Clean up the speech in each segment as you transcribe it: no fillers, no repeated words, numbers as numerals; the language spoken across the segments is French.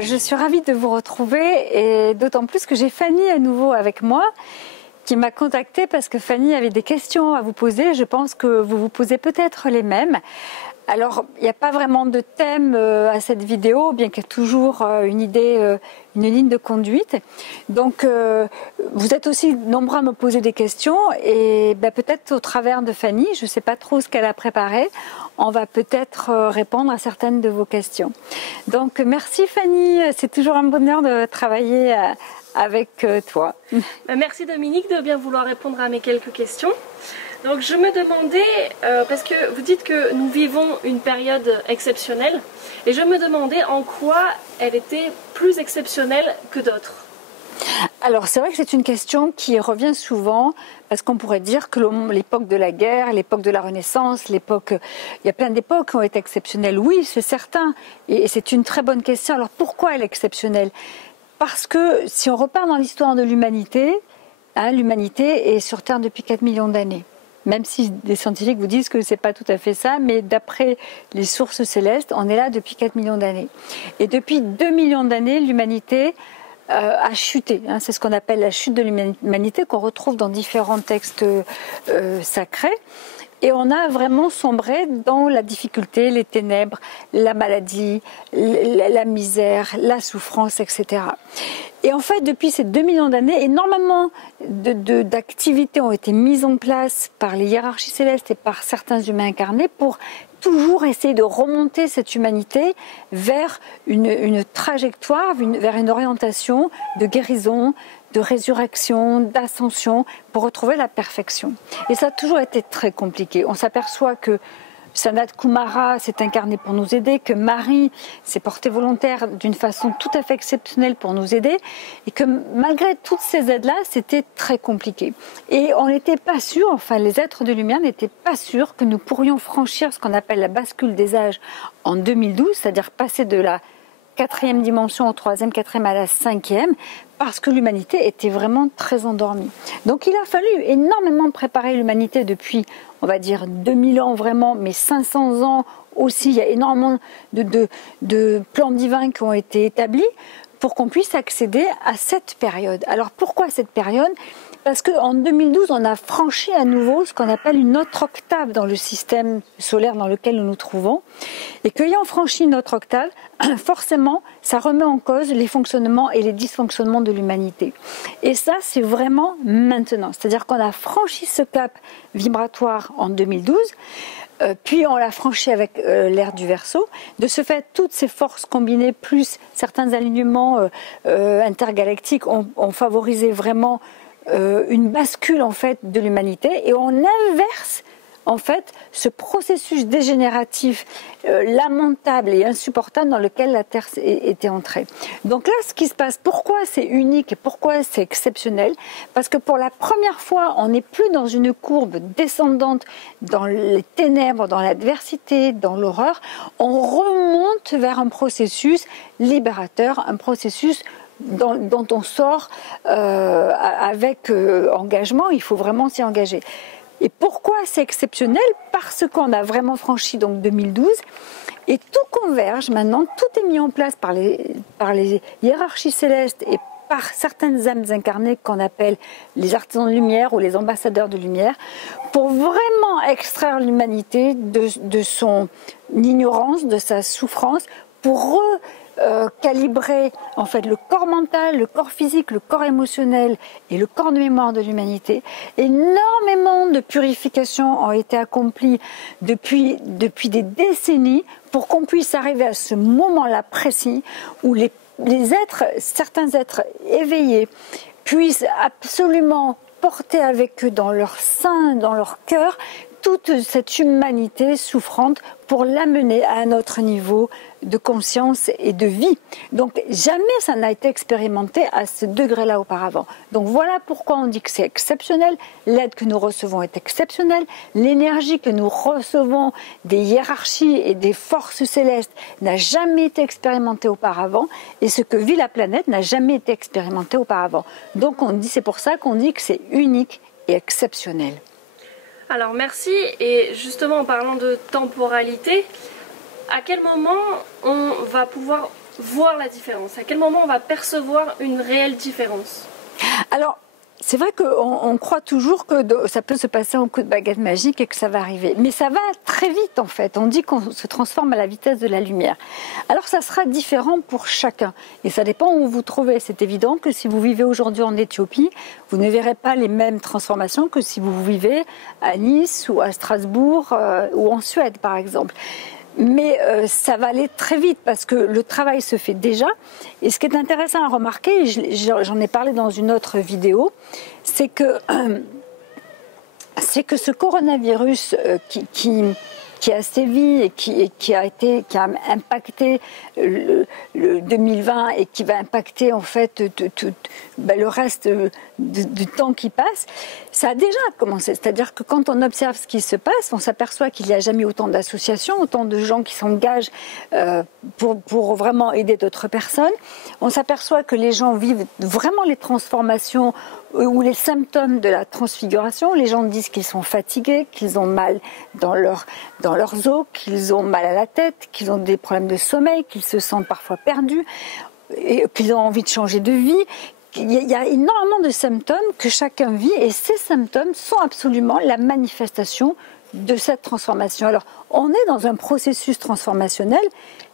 Je suis ravie de vous retrouver et d'autant plus que j'ai Fanny à nouveau avec moi qui m'a contactée parce que Fanny avait des questions à vous poser. Je pense que vous vous posez peut-être les mêmes. Alors, il n'y a pas vraiment de thème à cette vidéo, bien qu'il y ait toujours une idée, une ligne de conduite. Donc, vous êtes aussi nombreux à me poser des questions et peut-être au travers de Fanny, je ne sais pas trop ce qu'elle a préparé, on va peut-être répondre à certaines de vos questions. Donc, merci Fanny, c'est toujours un bonheur de travailler avec toi. Merci Dominique de bien vouloir répondre à mes quelques questions. Donc je me demandais, parce que vous dites que nous vivons une période exceptionnelle, et je me demandais en quoi elle était plus exceptionnelle que d'autres. Alors c'est vrai que c'est une question qui revient souvent, parce qu'on pourrait dire que l'époque de la guerre, l'époque de la Renaissance, il y a plein d'époques qui ont été exceptionnelles. Oui, c'est certain, et c'est une très bonne question. Alors pourquoi elle est exceptionnelle ? Parce que si on repart dans l'histoire de l'humanité, l'humanité est sur Terre depuis 4 millions d'années. Même si des scientifiques vous disent que ce n'est pas tout à fait ça, mais d'après les sources célestes, on est là depuis 4 millions d'années. Et depuis 2 millions d'années, l'humanité a chuté. C'est ce qu'on appelle la chute de l'humanité, qu'on retrouve dans différents textes sacrés. Et on a vraiment sombré dans la difficulté, les ténèbres, la maladie, la misère, la souffrance, etc. Et en fait, depuis ces 2 millions d'années, énormément d'activités ont été mises en place par les hiérarchies célestes et par certains humains incarnés pour toujours essayer de remonter cette humanité vers une trajectoire, vers une orientation de guérison, de résurrection, d'ascension, pour retrouver la perfection. Et ça a toujours été très compliqué. On s'aperçoit que Sanat Kumara s'est incarné pour nous aider, que Marie s'est portée volontaire d'une façon tout à fait exceptionnelle pour nous aider, et que malgré toutes ces aides-là, c'était très compliqué. Et on n'était pas sûr, enfin les êtres de lumière n'étaient pas sûrs que nous pourrions franchir ce qu'on appelle la bascule des âges en 2012, c'est-à-dire passer de la 4e dimension au 3e, 4e à la 5e, parce que l'humanité était vraiment très endormie. Donc il a fallu énormément préparer l'humanité depuis, on va dire, 2000 ans vraiment, mais 500 ans aussi. Il y a énormément de plans divins qui ont été établis pour qu'on puisse accéder à cette période. Alors pourquoi cette période ? Parce qu'en 2012, on a franchi à nouveau ce qu'on appelle une autre octave dans le système solaire dans lequel nous nous trouvons. Et qu'ayant franchi une autre octave, forcément, ça remet en cause les fonctionnements et les dysfonctionnements de l'humanité. Et ça, c'est vraiment maintenant. C'est-à-dire qu'on a franchi ce cap vibratoire en 2012, puis on l'a franchi avec l'ère du Verseau. De ce fait, toutes ces forces combinées, plus certains alignements intergalactiques, ont favorisé vraiment une bascule en fait de l'humanité, et on inverse en fait ce processus dégénératif lamentable et insupportable dans lequel la Terre était entrée. Donc là, ce qui se passe, pourquoi c'est unique et pourquoi c'est exceptionnel ? Parce que pour la première fois, on n'est plus dans une courbe descendante dans les ténèbres, dans l'adversité, dans l'horreur. On remonte vers un processus libérateur, un processus dont on sort avec engagement. Il faut vraiment s'y engager. Et pourquoi c'est exceptionnel ? Parce qu'on a vraiment franchi donc 2012 et tout converge maintenant, tout est mis en place par les hiérarchies célestes et par certaines âmes incarnées qu'on appelle les artisans de lumière ou les ambassadeurs de lumière, pour vraiment extraire l'humanité de son ignorance, de sa souffrance, pour calibrer en fait le corps mental, le corps physique, le corps émotionnel et le corps de mémoire de l'humanité. Énormément de purifications ont été accomplies depuis des décennies pour qu'on puisse arriver à ce moment-là précis où les êtres, certains êtres éveillés puissent absolument porter avec eux dans leur sein, dans leur cœur, toute cette humanité souffrante pour l'amener à un autre niveau de conscience et de vie. Donc jamais ça n'a été expérimenté à ce degré-là auparavant. Donc voilà pourquoi on dit que c'est exceptionnel, l'aide que nous recevons est exceptionnelle, l'énergie que nous recevons des hiérarchies et des forces célestes n'a jamais été expérimentée auparavant, et ce que vit la planète n'a jamais été expérimenté auparavant. Donc c'est pour ça qu'on dit que c'est unique et exceptionnel. Alors merci, et justement en parlant de temporalité, à quel moment on va pouvoir voir la différence? À quel moment on va percevoir une réelle différence? Alors, c'est vrai qu'on croit toujours que ça peut se passer en coup de baguette magique et que ça va arriver. Mais ça va très vite en fait. On dit qu'on se transforme à la vitesse de la lumière. Alors ça sera différent pour chacun. Et ça dépend où vous vous trouvez. C'est évident que si vous vivez aujourd'hui en Éthiopie, vous ne verrez pas les mêmes transformations que si vous vivez à Nice ou à Strasbourg ou en Suède par exemple. Mais ça va aller très vite parce que le travail se fait déjà. Et ce qui est intéressant à remarquer, j'en ai parlé dans une autre vidéo, c'est que ce coronavirus qui a sévi et qui a impacté le 2020 et qui va impacter en fait le reste du temps qui passe, ça a déjà commencé. C'est-à-dire que quand on observe ce qui se passe, on s'aperçoit qu'il n'y a jamais autant d'associations, autant de gens qui s'engagent pour vraiment aider d'autres personnes. On s'aperçoit que les gens vivent vraiment les transformations ou les symptômes de la transfiguration. Les gens disent qu'ils sont fatigués, qu'ils ont mal dans leurs os, qu'ils ont mal à la tête, qu'ils ont des problèmes de sommeil, qu'ils se sentent parfois perdus, et qu'ils ont envie de changer de vie. Il y a énormément de symptômes que chacun vit et ces symptômes sont absolument la manifestation de cette transformation. Alors, on est dans un processus transformationnel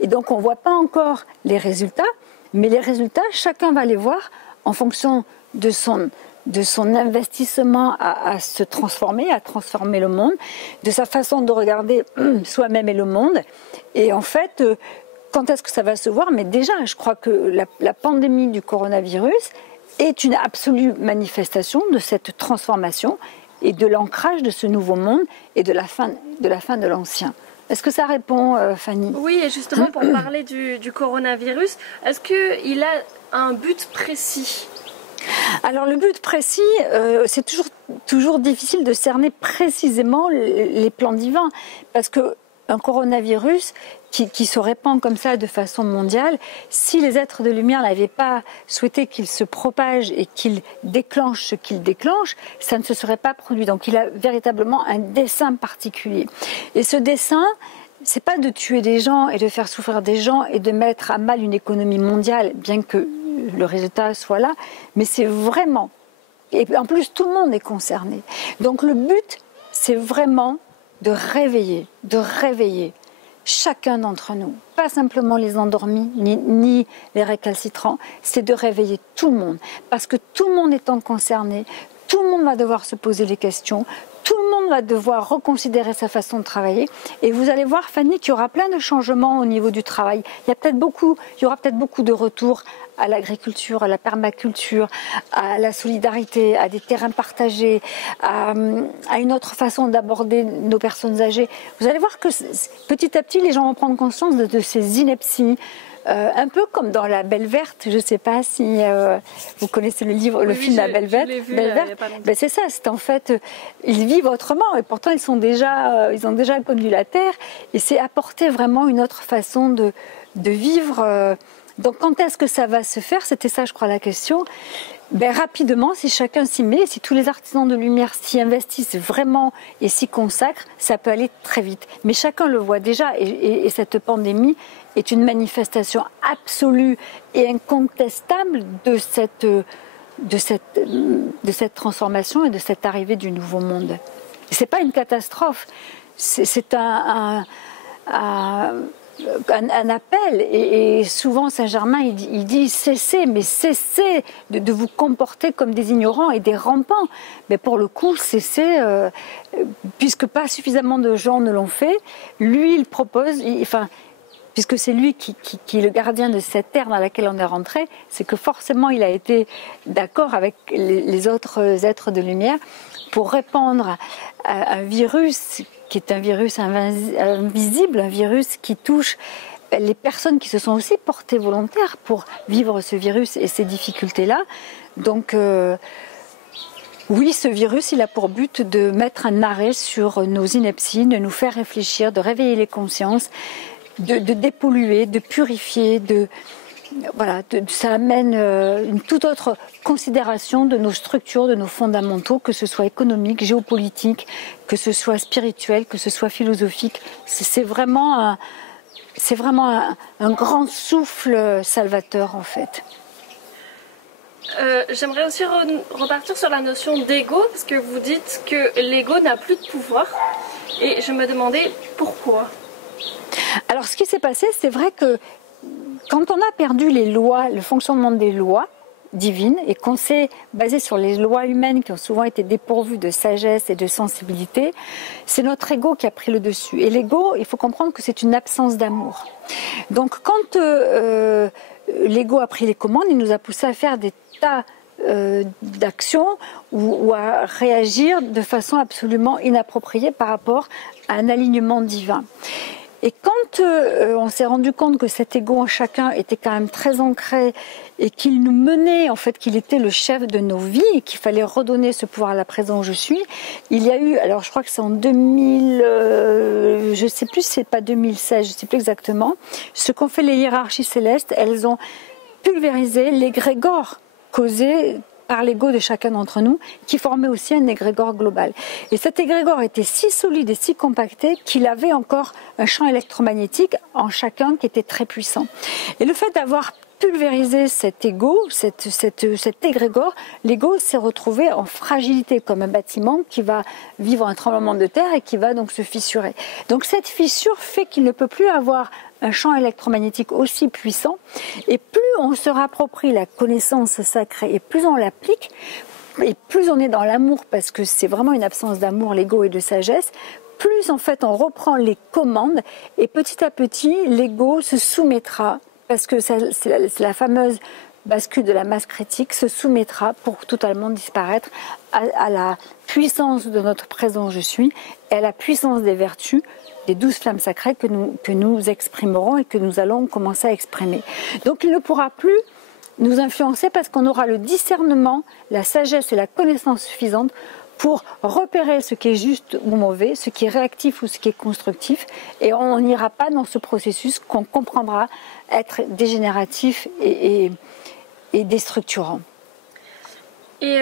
et donc on ne voit pas encore les résultats, mais les résultats, chacun va les voir en fonction de son investissement à se transformer, à transformer le monde, de sa façon de regarder soi-même et le monde. Et en fait, quand est-ce que ça va se voir? Mais déjà, je crois que la pandémie du coronavirus est une absolue manifestation de cette transformation et de l'ancrage de ce nouveau monde et de la fin de l'ancien. Est-ce que ça répond, Fanny? Oui, et justement, pour parler du coronavirus, est-ce qu'il a un but précis? Alors le but précis, c'est toujours difficile de cerner précisément les plans divins, parce qu'un coronavirus qui se répand comme ça de façon mondiale, si les êtres de lumière n'avaient pas souhaité qu'il se propage et qu'il déclenche ce qu'il déclenche, ça ne se serait pas produit. Donc il a véritablement un dessein particulier. Et ce dessein, c'est pas de tuer des gens et de faire souffrir des gens et de mettre à mal une économie mondiale, bien que le résultat soit là, mais c'est vraiment, et en plus tout le monde est concerné. Donc le but, c'est vraiment de réveiller chacun d'entre nous, pas simplement les endormis ni les récalcitrants, c'est de réveiller tout le monde, parce que tout le monde étant concerné, tout le monde va devoir se poser les questions, tout le monde va devoir reconsidérer sa façon de travailler. Et vous allez voir, Fanny, qu'il y aura plein de changements au niveau du travail. Il y aura peut-être beaucoup de retours à l'agriculture, à la permaculture, à la solidarité, à des terrains partagés, à une autre façon d'aborder nos personnes âgées. Vous allez voir que petit à petit, les gens vont prendre conscience de ces inepties. Un peu comme dans La Belle Verte, je ne sais pas si vous connaissez le film La Belle Verte. Ben c'est ça, c'est en fait, ils vivent autrement et pourtant ils ont déjà connu la terre et c'est apporter vraiment une autre façon de vivre. Donc quand est-ce que ça va se faire? C'était ça, je crois, la question. Ben, rapidement, si chacun s'y met, si tous les artisans de lumière s'y investissent vraiment et s'y consacrent, ça peut aller très vite. Mais chacun le voit déjà et cette pandémie est une manifestation absolue et incontestable de cette transformation et de cette arrivée du nouveau monde. Ce n'est pas une catastrophe, c'est un appel et souvent Saint-Germain il dit cessez de vous comporter comme des ignorants et des rampants, mais pour le coup cessez puisque pas suffisamment de gens ne l'ont fait, lui il propose, puisque c'est lui qui est le gardien de cette terre dans laquelle on est rentré, c'est que forcément il a été d'accord avec les autres êtres de lumière pour répandre un virus qui est un virus invisible, un virus qui touche les personnes qui se sont aussi portées volontaires pour vivre ce virus et ces difficultés-là. Donc oui, ce virus, il a pour but de mettre un arrêt sur nos inepties, de nous faire réfléchir, de réveiller les consciences, de dépolluer, de purifier, ça amène une toute autre considération de nos structures, de nos fondamentaux, que ce soit économique, géopolitique, que ce soit spirituel, que ce soit philosophique. C'est vraiment c'est vraiment un grand souffle salvateur en fait. J'aimerais aussi repartir sur la notion d'ego, parce que vous dites que l'ego n'a plus de pouvoir. Et je me demandais pourquoi. Alors ce qui s'est passé, c'est vrai que quand on a perdu les lois, le fonctionnement des lois divines, et qu'on s'est basé sur les lois humaines qui ont souvent été dépourvues de sagesse et de sensibilité, c'est notre ego qui a pris le dessus. Et l'ego, il faut comprendre que c'est une absence d'amour. Donc quand l'ego a pris les commandes, il nous a poussé à faire des tas d'actions ou à réagir de façon absolument inappropriée par rapport à un alignement divin. Et quand on s'est rendu compte que cet ego en chacun était quand même très ancré et qu'il nous menait, en fait, qu'il était le chef de nos vies et qu'il fallait redonner ce pouvoir à la présence où je suis, il y a eu, alors je crois que c'est en 2000, je ne sais plus si c'est pas 2016, je ne sais plus exactement, ce qu'ont fait les hiérarchies célestes, elles ont pulvérisé l'égrégore causé par l'ego de chacun d'entre nous, qui formait aussi un égrégore global. Et cet égrégore était si solide et si compacté qu'il avait encore un champ électromagnétique en chacun qui était très puissant. Et le fait d'avoir pulvérisé cet ego, cet égrégore, l'ego s'est retrouvé en fragilité comme un bâtiment qui va vivre un tremblement de terre et qui va donc se fissurer. Donc cette fissure fait qu'il ne peut plus avoir un champ électromagnétique aussi puissant, et plus on se rapproprie la connaissance sacrée et plus on l'applique, et plus on est dans l'amour, parce que c'est vraiment une absence d'amour, l'ego et de sagesse, plus en fait on reprend les commandes, et petit à petit l'ego se soumettra, parce que c'est la fameuse bascule de la masse critique, se soumettra pour totalement disparaître à la puissance de notre présent je suis, et à la puissance des vertus, des 12 flammes sacrées que nous exprimerons et que nous allons commencer à exprimer. Donc il ne pourra plus nous influencer parce qu'on aura le discernement, la sagesse et la connaissance suffisante pour repérer ce qui est juste ou mauvais, ce qui est réactif ou ce qui est constructif, et on n'ira pas dans ce processus qu'on comprendra être dégénératif et déstructurant. Et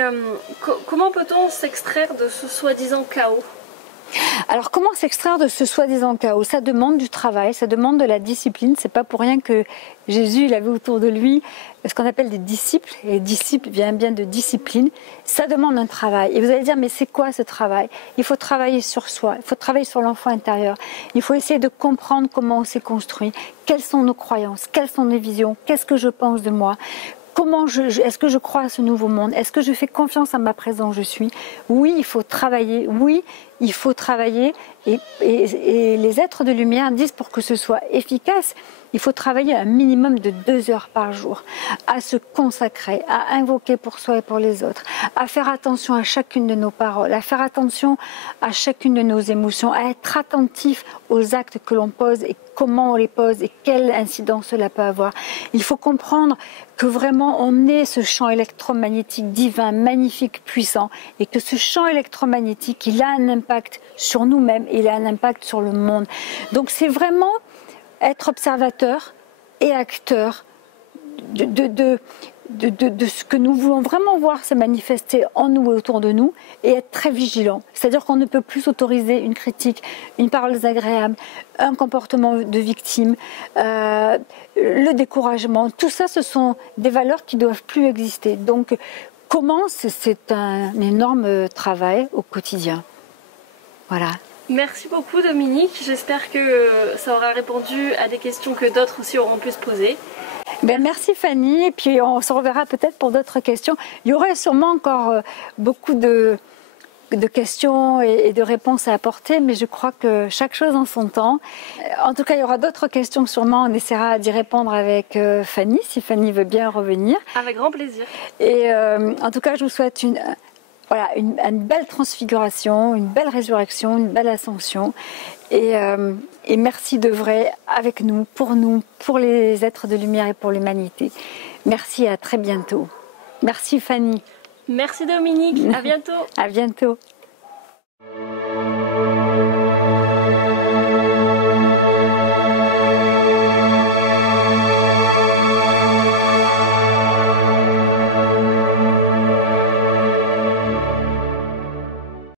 comment peut-on s'extraire de ce soi-disant chaos ? Alors comment s'extraire de ce soi-disant chaos? Ça demande du travail, ça demande de la discipline. C'est pas pour rien que Jésus, il avait autour de lui ce qu'on appelle des disciples. Et les disciples viennent bien de discipline. Ça demande un travail. Et vous allez dire, mais c'est quoi ce travail? Il faut travailler sur soi, il faut travailler sur l'enfant intérieur. Il faut essayer de comprendre comment on s'est construit, quelles sont nos croyances, quelles sont nos visions, qu'est-ce que je pense de moi. Est-ce que je crois à ce nouveau monde? Est-ce que je fais confiance à ma présence je suis? Oui, il faut travailler. Oui, il faut travailler. Et les êtres de lumière disent pour que ce soit efficace, il faut travailler un minimum de 2 heures par jour, à se consacrer, à invoquer pour soi et pour les autres, à faire attention à chacune de nos paroles, à faire attention à chacune de nos émotions, à être attentif aux actes que l'on pose et comment on les pose et quelle incidence cela peut avoir. Il faut comprendre que vraiment on est ce champ électromagnétique divin, magnifique, puissant, et que ce champ électromagnétique, il a un impact sur nous-mêmes, il a un impact sur le monde. Donc c'est vraiment être observateur et acteur de ce que nous voulons vraiment voir se manifester en nous et autour de nous, et être très vigilant. C'est-à-dire qu'on ne peut plus s'autoriser une critique, une parole désagréable, un comportement de victime, le découragement. Tout ça, ce sont des valeurs qui ne doivent plus exister. Donc, c'est un énorme travail au quotidien. Voilà. Merci beaucoup Dominique, j'espère que ça aura répondu à des questions que d'autres aussi auront pu se poser. Ben merci Fanny, et puis on se reverra peut-être pour d'autres questions. Il y aurait sûrement encore beaucoup de questions et de réponses à apporter, mais je crois que chaque chose en son temps. En tout cas, il y aura d'autres questions sûrement, on essaiera d'y répondre avec Fanny, si Fanny veut bien revenir. Avec grand plaisir. Et en tout cas, je vous souhaite une belle transfiguration, une belle résurrection, une belle ascension. Et merci d'œuvrer avec nous, pour les êtres de lumière et pour l'humanité. Merci et à très bientôt. Merci Fanny. Merci Dominique, à bientôt. À bientôt.